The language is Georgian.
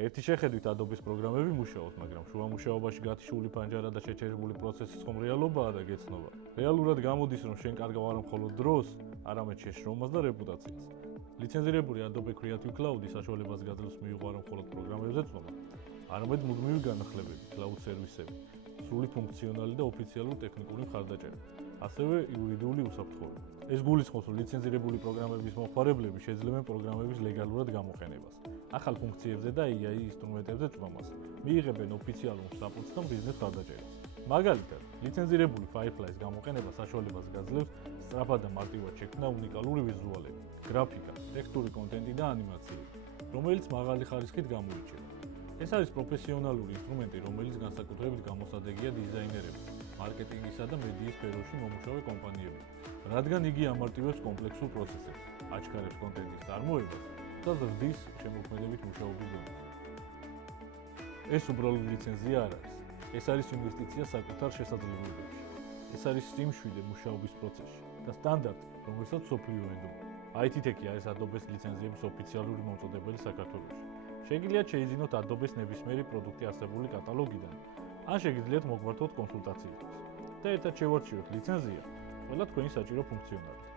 ერთი შეხედვით Adobe-s პროგრამები მუშაობს, მაგრამ შუა მუშაობაში გათიშული პანჯარა და შეჩერებული პროცესის ხომ რეალობაა და გეცნობა. რეალურად გამოდის, რომ შენ კარგავ არა მხოლოდ დროს, არამედ შეშრომას და რეპუტაციას. ლიცენზირებული Adobe Creative Cloud საშუალებას გაძლევს მიუღო არა მხოლოდ პროგრამებზე ცნობა, არამედ მუდმივი განახლებები, cloud სერვისები, სრული ფუნქციონალი და ოფიციალური ტექნიკური მხარდაჭერა, ასევე იურიდიული უსაფრთხოება. ეს გულისხმობს, რომ ლიცენზირებული პროგრამების მომხმარებლები შეძლებენ პროგრამების ლეგალურად გამოყენებას, ახალ ფუნქციებზე და AI ინსტრუმენტებზე წვდომას, მიიღებენ ოფიციალურ საპორტს და ბიზნეს მხარდაჭერას. მაგალითად, ლიცენზირებული Firefly-ის გამოყენება საშუალებას გაძლევს სწრაფად და მარტივად შექმნა უნიკალური ვიზუალები, გრაფიკა, ტექსტური კონტენტი და ანიმაციები, რომელიც მაღალი ხარისხით გამოირჩევა. ეს არის პროფესიონალური ინსტრუმენტი, რომელიც განსაკუთრებით გამოსადეგია დიზაინერებს, მარკეტინგისა და მედიის სფეროში მომუშავე კომპანიებთან, რადგან იგი ამარტივებს კომპლექსურ პროცესებს, აჩქარებს კონტენტის წარმოებას და ზრდის შემოქმედებით მუშაობის ზონას. ეს უბრალოდ ლიცენზია არ არის. ეს არის ინვესტიცია საკუთარ შესაძლებლობებში. ეს არის სიმშვიდე მუშაობის პროცესში და სტანდარტი, რომელსაც მსოფლიო ენდობა. IT-Tech არის Adobe-s ლიცენზიების ოფიციალური მომწოდებელი საქართველოში. შეგიძლიათ შეიძინოთ Adobe-s ნებისმიერი პროდუქტი არსებული კატალოგიდან, ან შეგიძლიათ მოგვართოთ კონსულტაციისთვის და ერთად შევარჩიოთ ლიცენზია ყველა თქვენი საჭირო ფუნქციონალით.